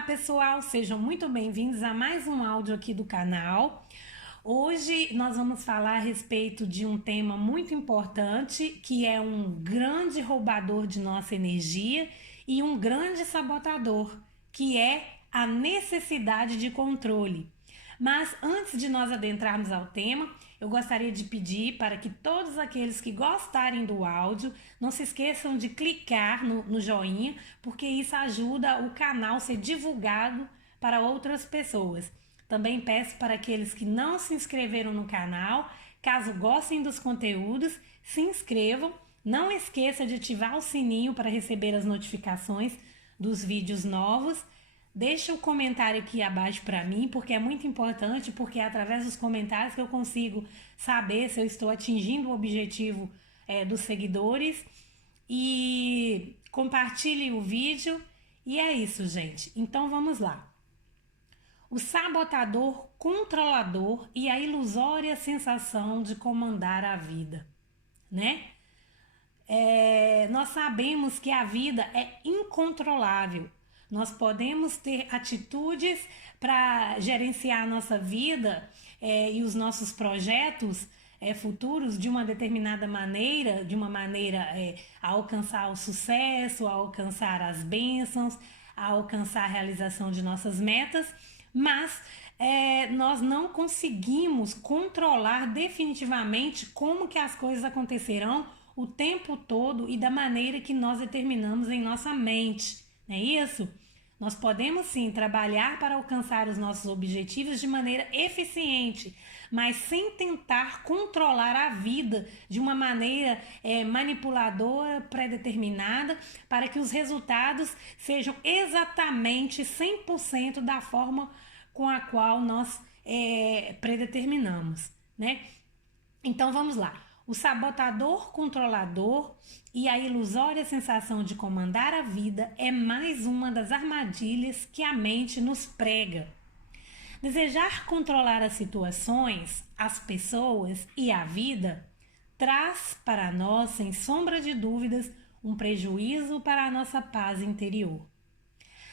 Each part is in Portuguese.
Olá pessoal, sejam muito bem-vindos a mais um áudio aqui do canal. Hoje nós vamos falar a respeito de um tema muito importante, que é um grande roubador de nossa energia e um grande sabotador, que é a necessidade de controle. Mas antes de nós adentrarmos ao tema, eu gostaria de pedir para que todos aqueles que gostarem do áudio não se esqueçam de clicar no joinha, porque isso ajuda o canal a ser divulgado para outras pessoas. Também peço para aqueles que não se inscreveram no canal, caso gostem dos conteúdos, se inscrevam. Não esqueça de ativar o sininho para receber as notificações dos vídeos novos. Deixa o comentário aqui abaixo para mim, porque é muito importante, porque é através dos comentários que eu consigo saber se eu estou atingindo o objetivo dos seguidores. E compartilhe o vídeo. E é isso, gente. Então vamos lá. O sabotador controlador e a ilusória sensação de comandar a vida, né? Nós sabemos que a vida é incontrolável. Nós podemos ter atitudes para gerenciar a nossa vida e os nossos projetos futuros de uma determinada maneira, a alcançar o sucesso, a alcançar as bênçãos, a alcançar a realização de nossas metas, mas nós não conseguimos controlar definitivamente como que as coisas acontecerão o tempo todo e da maneira que nós determinamos em nossa mente, não é isso? Nós podemos sim trabalhar para alcançar os nossos objetivos de maneira eficiente, mas sem tentar controlar a vida de uma maneira manipuladora, pré-determinada, para que os resultados sejam exatamente 100% da forma com a qual nós predeterminamos, né? Então vamos lá. O sabotador controlador e a ilusória sensação de comandar a vida é mais uma das armadilhas que a mente nos prega. Desejar controlar as situações, as pessoas e a vida traz para nós, sem sombra de dúvidas, um prejuízo para a nossa paz interior.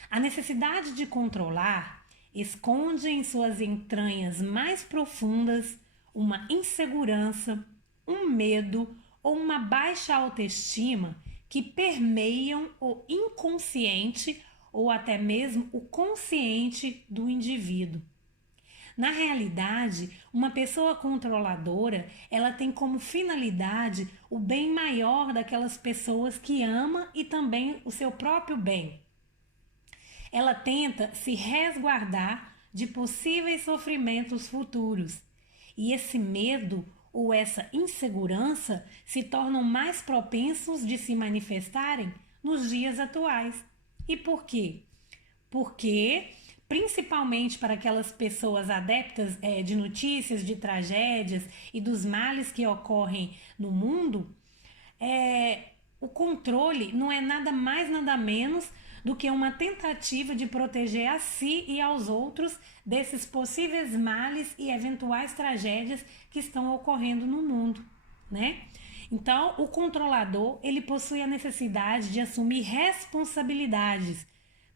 A necessidade de controlar esconde em suas entranhas mais profundas uma insegurança, um medo ou uma baixa autoestima que permeiam o inconsciente ou até mesmo o consciente do indivíduo. Na realidade, uma pessoa controladora, ela tem como finalidade o bem maior daquelas pessoas que ama e também o seu próprio bem. Ela tenta se resguardar de possíveis sofrimentos futuros. E esse medo ou essa insegurança se tornam mais propensos de se manifestarem nos dias atuais. E por quê? Porque, principalmente para aquelas pessoas adeptas de notícias, de tragédias e dos males que ocorrem no mundo, o controle não é nada mais, nada menos do que uma tentativa de proteger a si e aos outros desses possíveis males e eventuais tragédias que estão ocorrendo no mundo, né? Então, o controlador, ele possui a necessidade de assumir responsabilidades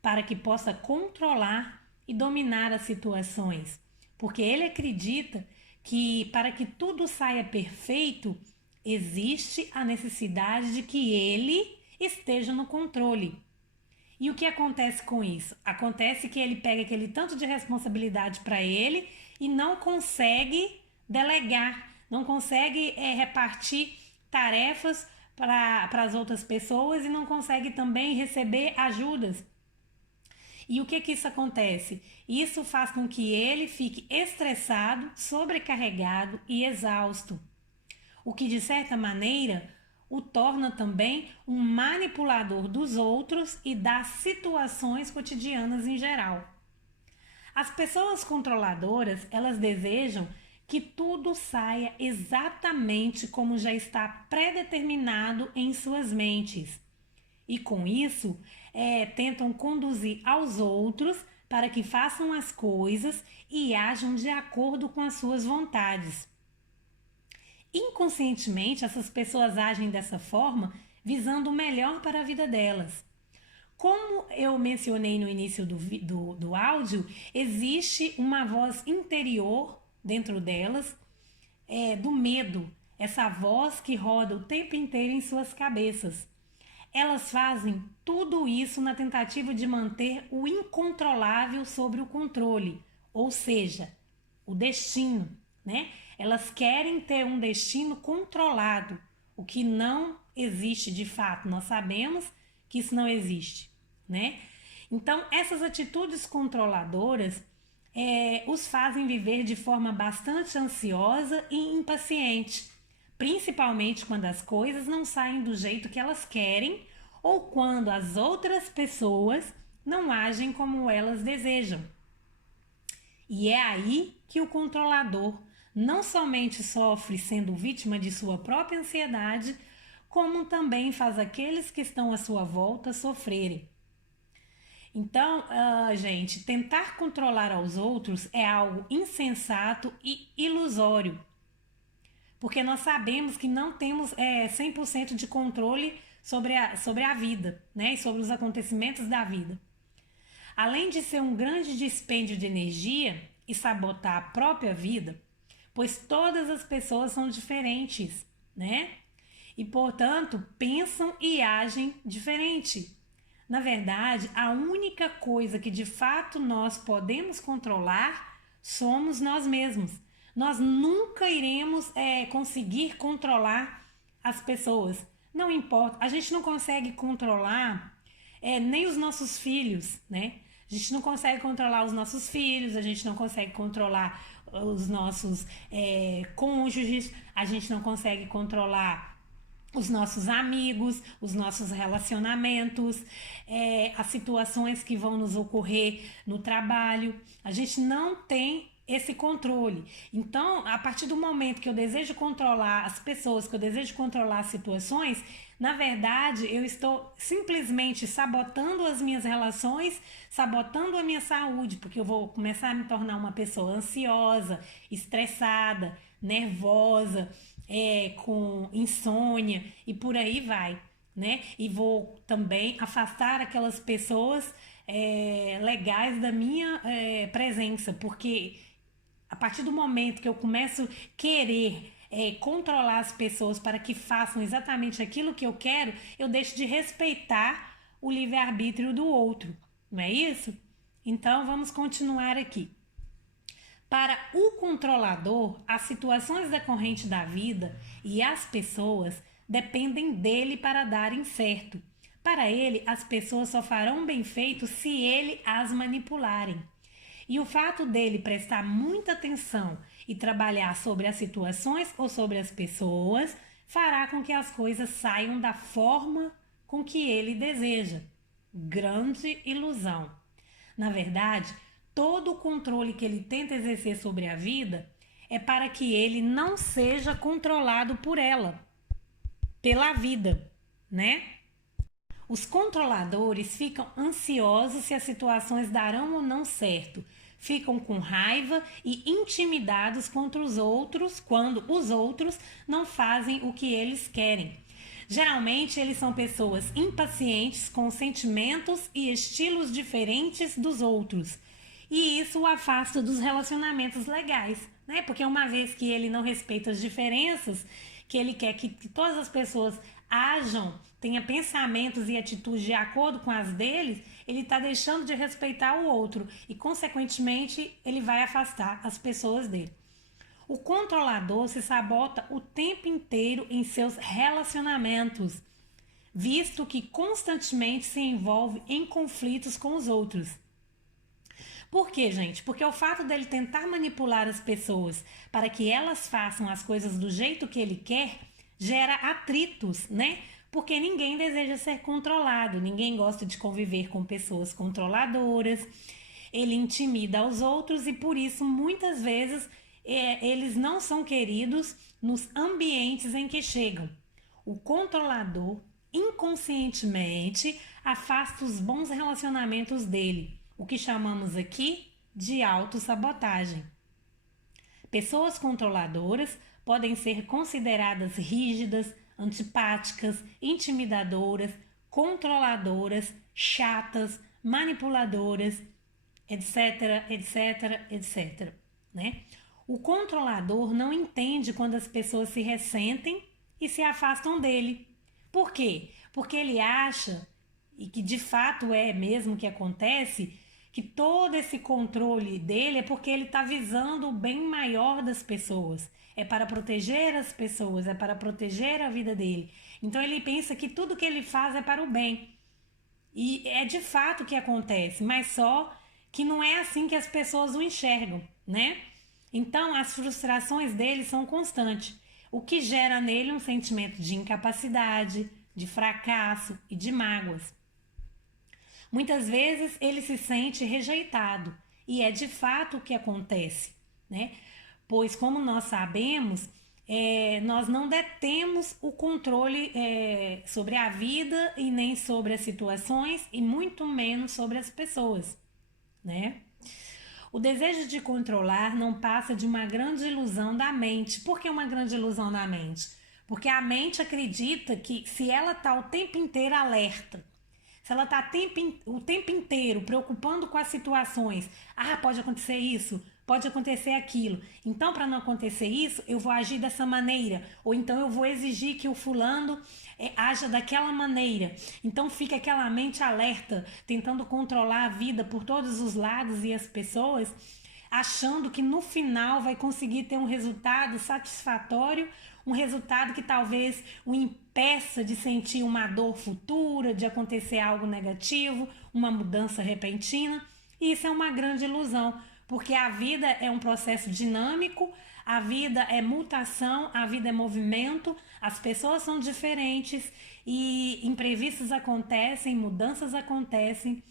para que possa controlar e dominar as situações, porque ele acredita que para que tudo saia perfeito, existe a necessidade de que ele esteja no controle. E o que acontece com isso? Acontece que ele pega aquele tanto de responsabilidade para ele e não consegue delegar, não consegue repartir tarefas para as outras pessoas e não consegue também receber ajudas. E o que isso acontece? Isso faz com que ele fique estressado, sobrecarregado e exausto. O que, de certa maneira, o torna também um manipulador dos outros e das situações cotidianas em geral. As pessoas controladoras, elas desejam que tudo saia exatamente como já está predeterminado em suas mentes. E com isso, tentam conduzir aos outros para que façam as coisas e ajam de acordo com as suas vontades. Inconscientemente, essas pessoas agem dessa forma, visando o melhor para a vida delas. Como eu mencionei no início do áudio, existe uma voz interior dentro delas, do medo, essa voz que roda o tempo inteiro em suas cabeças. Elas fazem tudo isso na tentativa de manter o incontrolável sobre o controle, ou seja, o destino, né? Elas querem ter um destino controlado, o que não existe de fato. Nós sabemos que isso não existe, né? Então, essas atitudes controladoras os fazem viver de forma bastante ansiosa e impaciente, principalmente quando as coisas não saem do jeito que elas querem ou quando as outras pessoas não agem como elas desejam. E é aí que o controlador não somente sofre sendo vítima de sua própria ansiedade, como também faz aqueles que estão à sua volta sofrerem. Então, gente, tentar controlar aos outros é algo insensato e ilusório, porque nós sabemos que não temos 100% de controle sobre a vida, né? E sobre os acontecimentos da vida. Além de ser um grande dispêndio de energia e sabotar a própria vida, pois todas as pessoas são diferentes, né? E, portanto, pensam e agem diferente. Na verdade, a única coisa que de fato nós podemos controlar somos nós mesmos. Nós nunca iremos conseguir controlar as pessoas. Não importa, a gente não consegue controlar nem os nossos filhos, né? A gente não consegue controlar os nossos filhos, a gente não consegue controlar os nossos cônjuges, a gente não consegue controlar os nossos amigos, os nossos relacionamentos, as situações que vão nos ocorrer no trabalho. A gente não tem esse controle. Então, a partir do momento que eu desejo controlar as pessoas, que eu desejo controlar as situações, na verdade, eu estou simplesmente sabotando as minhas relações, sabotando a minha saúde, porque eu vou começar a me tornar uma pessoa ansiosa, estressada, nervosa, com insônia e por aí vai, né? E vou também afastar aquelas pessoas legais da minha presença, porque a partir do momento que eu começo a querer controlar as pessoas para que façam exatamente aquilo que eu quero, eu deixo de respeitar o livre-arbítrio do outro, não é isso? Então vamos continuar aqui. Para o controlador, as situações decorrentes da vida e as pessoas dependem dele para darem certo. Para ele, as pessoas só farão bem feito se ele as manipularem. E o fato dele prestar muita atenção e trabalhar sobre as situações ou sobre as pessoas fará com que as coisas saiam da forma com que ele deseja. Grande ilusão. Na verdade, todo o controle que ele tenta exercer sobre a vida é para que ele não seja controlado por ela, pela vida, né? Os controladores ficam ansiosos se as situações darão ou não certo, ficam com raiva e intimidados contra os outros quando os outros não fazem o que eles querem. Geralmente, eles são pessoas impacientes com sentimentos e estilos diferentes dos outros. E isso o afasta dos relacionamentos legais, né? Porque uma vez que ele não respeita as diferenças, que ele quer que todas as pessoas ajam, tenham pensamentos e atitudes de acordo com as deles, ele está deixando de respeitar o outro e, consequentemente, ele vai afastar as pessoas dele. O controlador se sabota o tempo inteiro em seus relacionamentos, visto que constantemente se envolve em conflitos com os outros. Por quê, gente? Porque o fato dele tentar manipular as pessoas para que elas façam as coisas do jeito que ele quer gera atritos, né? Porque ninguém deseja ser controlado, ninguém gosta de conviver com pessoas controladoras, ele intimida aos outros e por isso muitas vezes eles não são queridos nos ambientes em que chegam. O controlador inconscientemente afasta os bons relacionamentos dele, o que chamamos aqui de autossabotagem. Pessoas controladoras podem ser consideradas rígidas, antipáticas, intimidadoras, controladoras, chatas, manipuladoras, etc, etc, etc, né? O controlador não entende quando as pessoas se ressentem e se afastam dele. Por quê? Porque ele acha, e que de fato é mesmo que acontece, que todo esse controle dele é porque ele está visando o bem maior das pessoas. É para proteger as pessoas, é para proteger a vida dele. Então ele pensa que tudo que ele faz é para o bem. E é de fato o que acontece, mas só que não é assim que as pessoas o enxergam, né? Então as frustrações dele são constantes, o que gera nele um sentimento de incapacidade, de fracasso e de mágoas. Muitas vezes ele se sente rejeitado, e é de fato o que acontece, né? Pois, como nós sabemos, nós não detemos o controle sobre a vida e nem sobre as situações e muito menos sobre as pessoas, né? O desejo de controlar não passa de uma grande ilusão da mente. Por que uma grande ilusão da mente? Porque a mente acredita que se ela está o tempo inteiro alerta, se ela está o tempo inteiro preocupando com as situações, pode acontecer isso, pode acontecer aquilo. Então, para não acontecer isso, eu vou agir dessa maneira. Ou então eu vou exigir que o fulano haja daquela maneira. Então fica aquela mente alerta, tentando controlar a vida por todos os lados e as pessoas, achando que no final vai conseguir ter um resultado satisfatório, um resultado que talvez o impeça de sentir uma dor futura, de acontecer algo negativo, uma mudança repentina. E isso é uma grande ilusão, porque a vida é um processo dinâmico, a vida é mutação, a vida é movimento, as pessoas são diferentes e imprevistos acontecem, mudanças acontecem,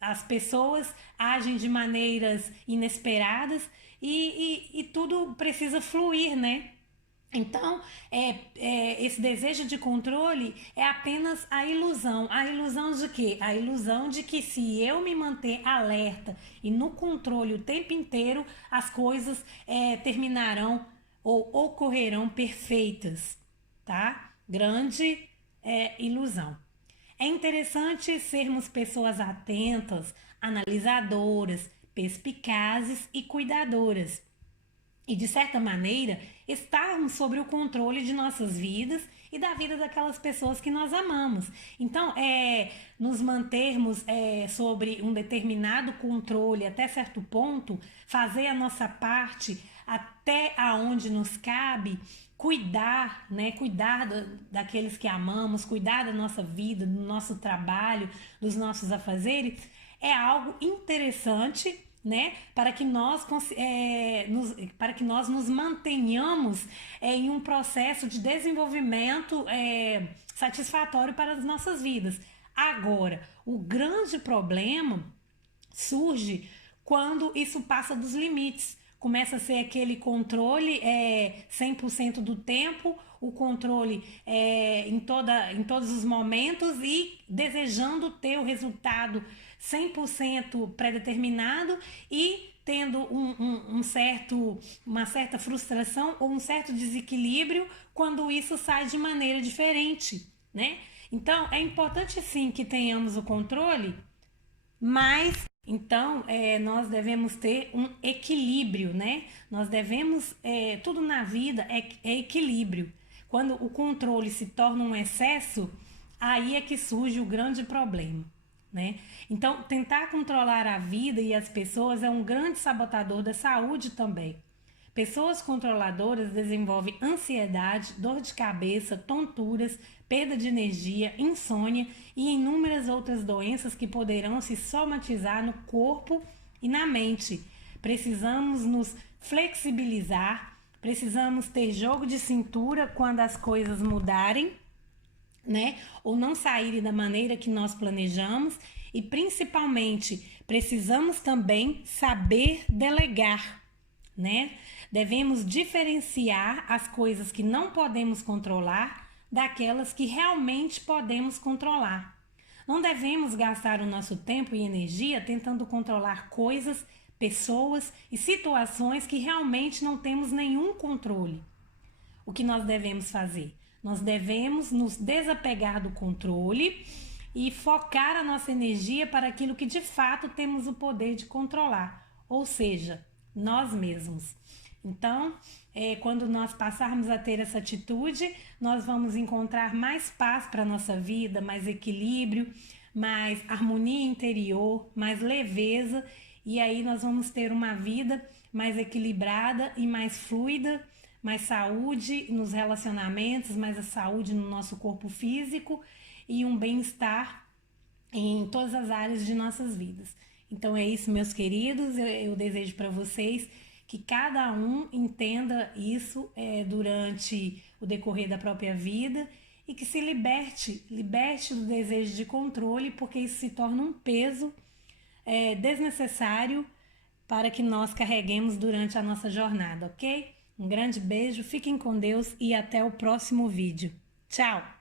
as pessoas agem de maneiras inesperadas e tudo precisa fluir, né? Então, esse desejo de controle é apenas a ilusão. A ilusão de quê? A ilusão de que se eu me manter alerta e no controle o tempo inteiro, as coisas terminarão ou ocorrerão perfeitas, tá? Grande ilusão. É interessante sermos pessoas atentas, analisadoras, perspicazes e cuidadoras. E, de certa maneira, estarmos sobre o controle de nossas vidas e da vida daquelas pessoas que nós amamos. Então, nos mantermos sobre um determinado controle até certo ponto, fazer a nossa parte até aonde nos cabe, cuidar, né? Cuidar daqueles que amamos, cuidar da nossa vida, do nosso trabalho, dos nossos afazeres, é algo interessante, né, para que nós nos mantenhamos em um processo de desenvolvimento satisfatório para as nossas vidas. Agora, o grande problema surge quando isso passa dos limites. Começa a ser aquele controle 100% do tempo, o controle em todos os momentos e desejando ter o resultado 100% pré-determinado e tendo uma certa frustração ou um certo desequilíbrio quando isso sai de maneira diferente, né? Então, é importante sim que tenhamos o controle, mas então nós devemos ter um equilíbrio, né? Nós devemos, tudo na vida é equilíbrio. Quando o controle se torna um excesso, aí é que surge o grande problema, né? Então, tentar controlar a vida e as pessoas é um grande sabotador da saúde também. Pessoas controladoras desenvolvem ansiedade, dor de cabeça, tonturas, perda de energia, insônia e inúmeras outras doenças que poderão se somatizar no corpo e na mente. Precisamos nos flexibilizar, precisamos ter jogo de cintura quando as coisas mudarem, né? Ou não saírem da maneira que nós planejamos e principalmente precisamos também saber delegar, né? Devemos diferenciar as coisas que não podemos controlar daquelas que realmente podemos controlar. Não devemos gastar o nosso tempo e energia tentando controlar coisas, pessoas e situações que realmente não temos nenhum controle. O que nós devemos fazer? Nós devemos nos desapegar do controle e focar a nossa energia para aquilo que de fato temos o poder de controlar, ou seja, nós mesmos. Então, quando nós passarmos a ter essa atitude, nós vamos encontrar mais paz para a nossa vida, mais equilíbrio, mais harmonia interior, mais leveza, e aí nós vamos ter uma vida mais equilibrada e mais fluida, mais saúde nos relacionamentos, mais a saúde no nosso corpo físico e um bem-estar em todas as áreas de nossas vidas. Então é isso, meus queridos, eu desejo para vocês que cada um entenda isso durante o decorrer da própria vida e que se liberte do desejo de controle, porque isso se torna um peso desnecessário para que nós carreguemos durante a nossa jornada, ok? Um grande beijo, fiquem com Deus e até o próximo vídeo. Tchau!